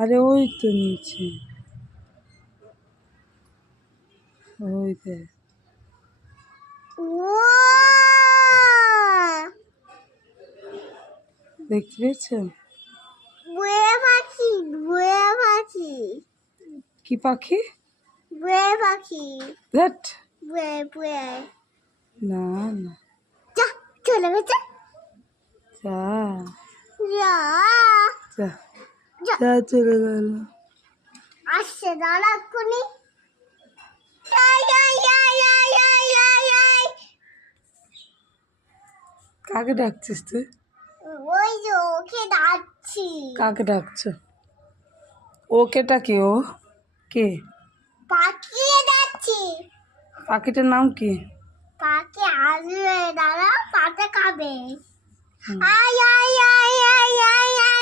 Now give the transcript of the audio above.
আরে ওই তো নিচে, ওই দেখ। দেখতে পেয়েছো? বুয়ে পাখি, বুয়ে পাখি, কি পাখি? বুয়ে পাখি, ধ্যাৎ, বুয়ে বুয়ে। না না, যা চলে গেছে। যা যা যা যা যা, চলে গেল। আসছে দাঁড়া এক্ষুনি। কাকে ডাকছিস তুই? ওই যে ওকে ডাকছি। কাকে ডাকছো? ওকে ডাকি? ও কে? পাখিয়ে ডাকছি। পাখিটার নাম কি? পাখি আসবে, দাঁড়া পাতে খাবে। হুম। আয় আয় আয় আয় আয় আয়